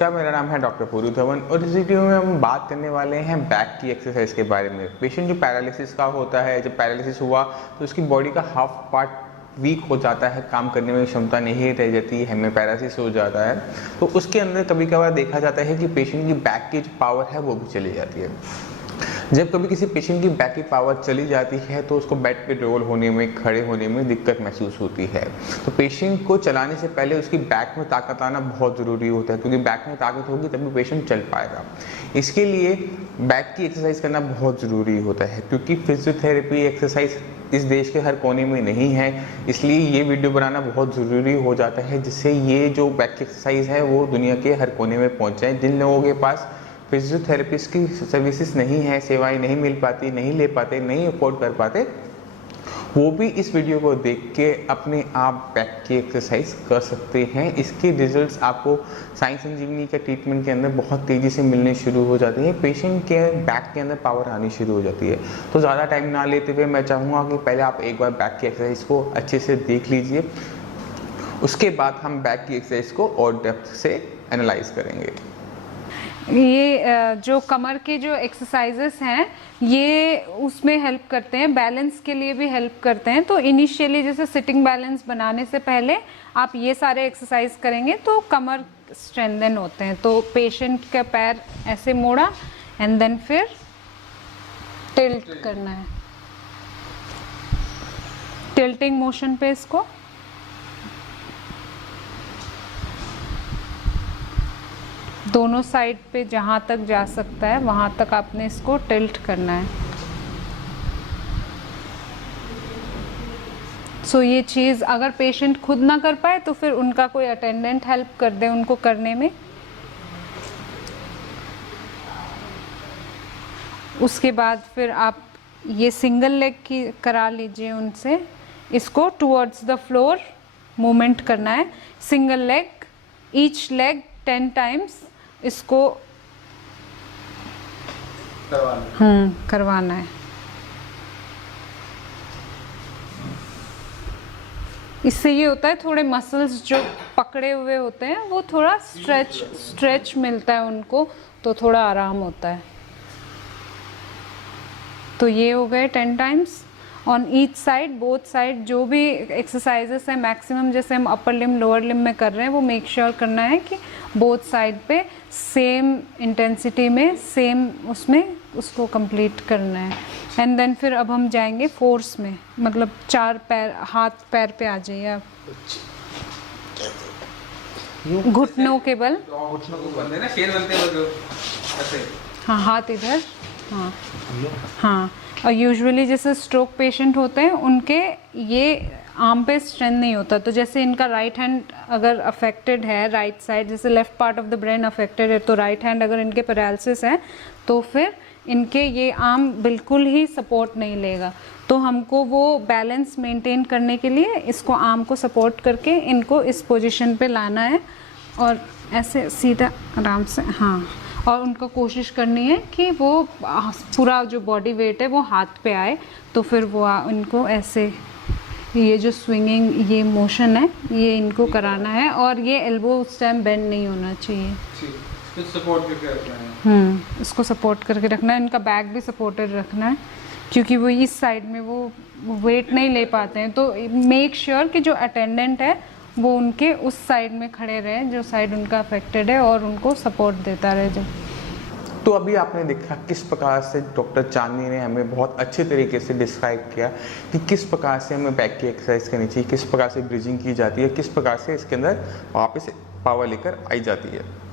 नमस्कार, मेरा नाम है डॉक्टर पूरू धवन और इस वीडियो में हम बात करने वाले हैं बैक की एक्सरसाइज के बारे में। पेशेंट जो पैरालिसिस का होता है, जब पैरालिसिस हुआ तो उसकी बॉडी का हाफ पार्ट वीक हो जाता है, काम करने में क्षमता नहीं रह जाती है, हेमिपैरालिसिस हो जाता है। तो उसके अंदर कभी कभार देखा जाता है कि पेशेंट की बैक की जो पावर है वो भी चली जाती है। जब कभी किसी पेशेंट की बैक की पावर चली जाती है तो उसको बेड पे रोल होने में, खड़े होने में दिक्कत महसूस होती है। तो पेशेंट को चलाने से पहले उसकी बैक में ताकत आना बहुत ज़रूरी होता है, क्योंकि बैक में ताकत होगी तभी पेशेंट चल पाएगा। इसके लिए बैक की एक्सरसाइज करना बहुत ज़रूरी होता है, क्योंकि फिजियोथेरेपी एक्सरसाइज इस देश के हर कोने में नहीं है। इसलिए ये वीडियो बनाना बहुत ज़रूरी हो जाता है, जिससे ये जो बैक की एक्सरसाइज है वो दुनिया के हर कोने में पहुँच जाए। जिन लोगों के पास फिजियोथेरेपिस्ट की सर्विसेज नहीं है, सेवाएं नहीं मिल पाती, नहीं ले पाते, नहीं अफोर्ड कर पाते, वो भी इस वीडियो को देख के अपने आप बैक की एक्सरसाइज कर सकते हैं। इसके रिजल्ट्स आपको साई संजीवनी के ट्रीटमेंट के अंदर बहुत तेज़ी से मिलने शुरू हो जाते हैं। पेशेंट के बैक के अंदर पावर आनी शुरू हो जाती है। तो ज़्यादा टाइम ना लेते हुए मैं चाहूँगा कि पहले आप एक बार बैक की एक्सरसाइज को अच्छे से देख लीजिए, उसके बाद हम बैक की एक्सरसाइज को और डेप्थ से एनालाइज करेंगे। ये जो कमर के जो एक्सरसाइजेस हैं ये उसमें हेल्प करते हैं, बैलेंस के लिए भी हेल्प करते हैं। तो इनिशियली जैसे सिटिंग बैलेंस बनाने से पहले आप ये सारे एक्सरसाइज करेंगे तो कमर स्ट्रेंथन होते हैं। तो पेशेंट का पैर ऐसे मोड़ा एंड देन फिर टिल्ट करना है, टिल्टिंग मोशन पे इसको दोनों साइड पे जहाँ तक जा सकता है वहाँ तक आपने इसको टिल्ट करना है। सो ये चीज़ अगर पेशेंट खुद ना कर पाए तो फिर उनका कोई अटेंडेंट हेल्प कर दे उनको करने में। उसके बाद फिर आप ये सिंगल लेग की करा लीजिए उनसे। इसको टुवर्ड्स द फ्लोर मूवमेंट करना है, single leg, each leg 10 times इसको करवाना है। इससे ये होता है थोड़े मसल्स जो पकड़े हुए होते हैं वो थोड़ा स्ट्रेच मिलता है उनको, तो थोड़ा आराम होता है। तो ये हो गए 10 times on each side, both side. जो भी एक्सरसाइजेस है मैक्सिमम जैसे हम अपर लिम लोअर लिम में कर रहे हैं वो मेक श्योर करना है कि बोथ साइड पे सेम इंटेंसिटी में, सेम उसमें उसको कंप्लीट करना है। एंड देन फिर अब हम जाएंगे फोर्स में, मतलब 4 पैर, हाथ पैर पे आ जाइए आप, घुटनों के बल, घुटनों को बंद है ना, शेर बनते हैं लोग ऐसे। हाँ, हाथ इधर, हाँ हाँ। और यूजुअली जैसे स्ट्रोक पेशेंट होते हैं उनके ये आर्म पे स्ट्रेंथ नहीं होता, तो जैसे इनका राइट हैंड अगर अफेक्टेड है, राइट साइड जैसे left part of the brain affected है, तो राइट हैंड अगर इनके पैरालिसिस है तो फिर इनके ये आर्म बिल्कुल ही सपोर्ट नहीं लेगा। तो हमको वो बैलेंस मेंटेन करने के लिए इसको आर्म को सपोर्ट करके इनको इस पोजीशन पे लाना है और ऐसे सीधा आराम से, हाँ। और उनको कोशिश करनी है कि वो पूरा जो बॉडी वेट है वो हाथ पे आए, तो फिर वो इनको ऐसे ये जो स्विंगिंग ये मोशन है ये इनको कराना है। और ये एल्बो उस टाइम बेंड नहीं होना चाहिए, इसको सपोर्ट करके रखना है। इसको सपोर्ट करके रखना है। इनका बैक भी सपोर्टेड रखना है, क्योंकि वो इस साइड में वो वेट नहीं ले पाते हैं। तो मेक श्योर कि जो अटेंडेंट है वो उनके उस साइड में खड़े रहे जो साइड उनका अफेक्टेड है और उनको सपोर्ट देता रहे जो। तो अभी आपने देखा किस प्रकार से डॉक्टर चांदनी ने हमें बहुत अच्छे तरीके से डिस्क्राइब किया कि किस प्रकार से हमें बैक की एक्सरसाइज करनी चाहिए, किस प्रकार से ब्रीजिंग की जाती है, किस प्रकार से इसके अंदर वापस पावर लेकर आई जाती है।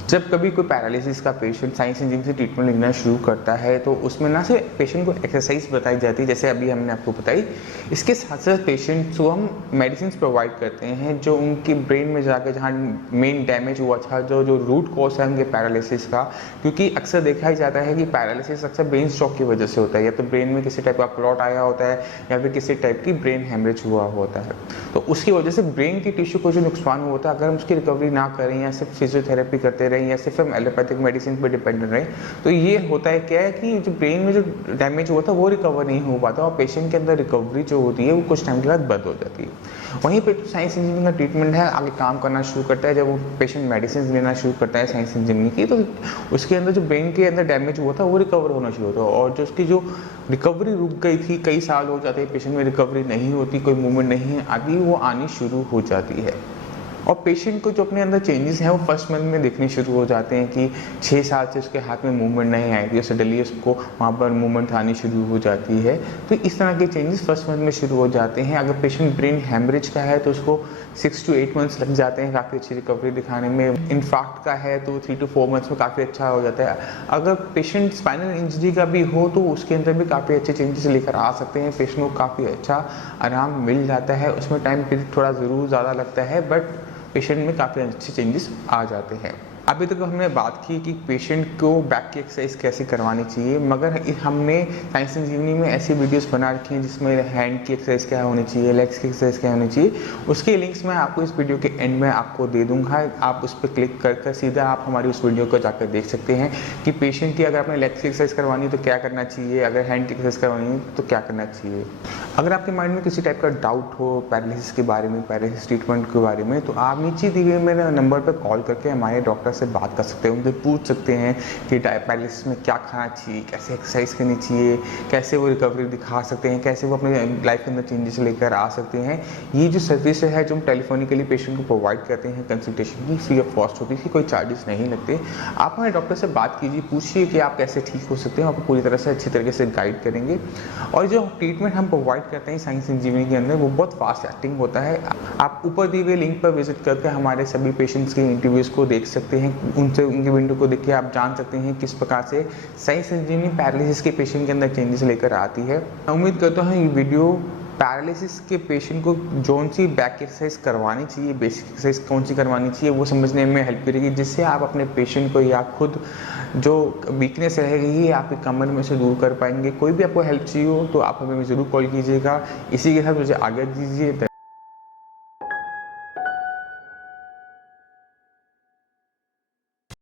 जब कभी कोई पैरालिसिस का पेशेंट साई संजीवनी से ट्रीटमेंट लेना शुरू करता है तो उसमें ना सिर्फ पेशेंट को एक्सरसाइज बताई जाती है, जैसे अभी हमने आपको बताई, इसके साथ साथ पेशेंट को हम मेडिसिन प्रोवाइड करते हैं जो उनकी ब्रेन में जाकर जहाँ मेन डैमेज हुआ था, जो रूट कॉज है उनके पैरालिसिस का। क्योंकि अक्सर देखा ही जाता है कि पैरालिसिस अक्सर ब्रेन स्ट्रोक की वजह से होता है, या तो ब्रेन में किसी टाइप का क्लॉट आया होता है या फिर किसी टाइप की ब्रेन हेमरेज हुआ होता है। तो उसकी वजह से ब्रेन की टिश्यू को जो नुकसान होता है, अगर हम उसकी रिकवरी ना करें या सिर्फ फिजियोथेरेपी करते करते रहें या सिर्फ हम एलोपैथिक मेडिसिन पर डिपेंडेंट रहें, तो ये होता है क्या है कि जो ब्रेन में जो डैमेज हुआ था वो रिकवर नहीं हो पाता और पेशेंट के अंदर रिकवरी जो होती है वो कुछ टाइम के बाद बंद हो जाती है। वहीं पे साइंस इंजीनियरिंग का ट्रीटमेंट है आगे काम करना शुरू करता है जब वो पेशेंट मेडिसिन लेना शुरू करता है साइंस इंजीनियरिंग की, तो उसके अंदर जो ब्रेन के अंदर डैमेज हुआ था वो रिकवर होना शुरू होता है और जो उसकी जो रिकवरी रुक गई थी, कई साल हो जाते हैं पेशेंट में रिकवरी नहीं होती, कोई मूवमेंट नहीं आती, वो आनी शुरू हो जाती है। और पेशेंट को जो अपने अंदर चेंजेस हैं वो फर्स्ट मंथ में दिखने शुरू हो जाते हैं कि 6 साल से उसके हाथ में मूवमेंट नहीं आई थी, सडनली उसको वहाँ पर मूवमेंट आनी शुरू हो जाती है। तो इस तरह के चेंजेस फर्स्ट मंथ में शुरू हो जाते हैं। अगर पेशेंट ब्रेन हेमरेज का है तो उसको 6 to 8 मंथ्स लग जाते हैं काफ़ी अच्छी रिकवरी दिखाने में। इन्फार्क्ट का है तो 3 to 4 मंथ्स में काफ़ी अच्छा हो जाता है। अगर पेशेंट स्पाइनल इंजरी का भी हो तो उसके अंदर भी काफ़ी अच्छे चेंजेस लेकर आ सकते हैं, पेशेंट को काफ़ी अच्छा आराम मिल जाता है। उसमें टाइम पीरियड थोड़ा ज़रूर ज़्यादा लगता है बट पेशेंट में काफ़ी अच्छे चेंजेस आ जाते हैं। अभी तक हमने बात की कि पेशेंट को बैक की एक्सरसाइज कैसे करवानी चाहिए, मगर हमने साइंस इंजीनियरिंग में ऐसी वीडियोस बना रखी हैं जिसमें हैंड की एक्सरसाइज क्या होनी चाहिए, लेग्स की एक्सरसाइज क्या होनी चाहिए। उसके लिंक्स मैं आपको इस वीडियो के एंड में आपको दे दूंगा, आप उस पर क्लिक कर सीधा आप हमारी उस वीडियो को जाकर देख सकते हैं कि पेशेंट की अगर आपने लेग्स की एक्सरसाइज करवानी है तो क्या करना चाहिए, अगर हैंड की एक्सरसाइज करवानी है तो क्या करना चाहिए। अगर आपके माइंड में किसी टाइप का डाउट हो पैरालिसिस के बारे में, पैरालिसिस ट्रीटमेंट के बारे में, तो आप नीचे दिए हुए मेरे नंबर पर कॉल करके हमारे डॉक्टर से बात कर सकते हैं, उनसे पूछ सकते हैं कि पैरालिसिस में क्या खाना चाहिए, कैसे एक्सरसाइज करनी चाहिए, कैसे वो रिकवरी दिखा सकते हैं, कैसे वो अपने लाइफ के अंदर चेंजेस लेकर आ सकते हैं। ये जो सर्विस है जो हम टेलीफोनिकली पेशेंट को प्रोवाइड करते हैं कंसल्टेशन की, फ्री ऑफ कॉस्ट होती है, कोई चार्जेस नहीं लगते। आप हमारे डॉक्टर से बात कीजिए, पूछिए कि आप कैसे ठीक हो सकते हैं, आपको पूरी तरह से अच्छी तरीके से गाइड करेंगे। और जो ट्रीटमेंट हम प्रोवाइड करते हैं साइंस इंजीनियरिंग के अंदर वो बहुत फास्ट एक्टिंग होता है। आप ऊपर दिए हुए लिंक पर विजिट करके हमारे सभी पेशेंट्स के इंटरव्यूज़ को देख सकते हैं, उनसे उनके विंडो को देख के आप जान सकते हैं किस प्रकार से साइंस इंजीनियरिंग पैरालिसिस के पेशेंट के अंदर चेंजेस लेकर आती है। मैं उम्मीद करता हूँ ये वीडियो पैरालिसिस के पेशेंट को कौन सी बैक एक्सरसाइज करवानी चाहिए, बेसिक एक्सरसाइज कौन सी करवानी चाहिए वो समझने में हेल्प करेगी, जिससे आप अपने पेशेंट को या खुद जो वीकनेस रहेगी आपके कमर में से दूर कर पाएंगे। कोई भी आपको हेल्प चाहिए हो तो आप हमें ज़रूर कॉल कीजिएगा। इसी के साथ मुझे आगे दीजिए।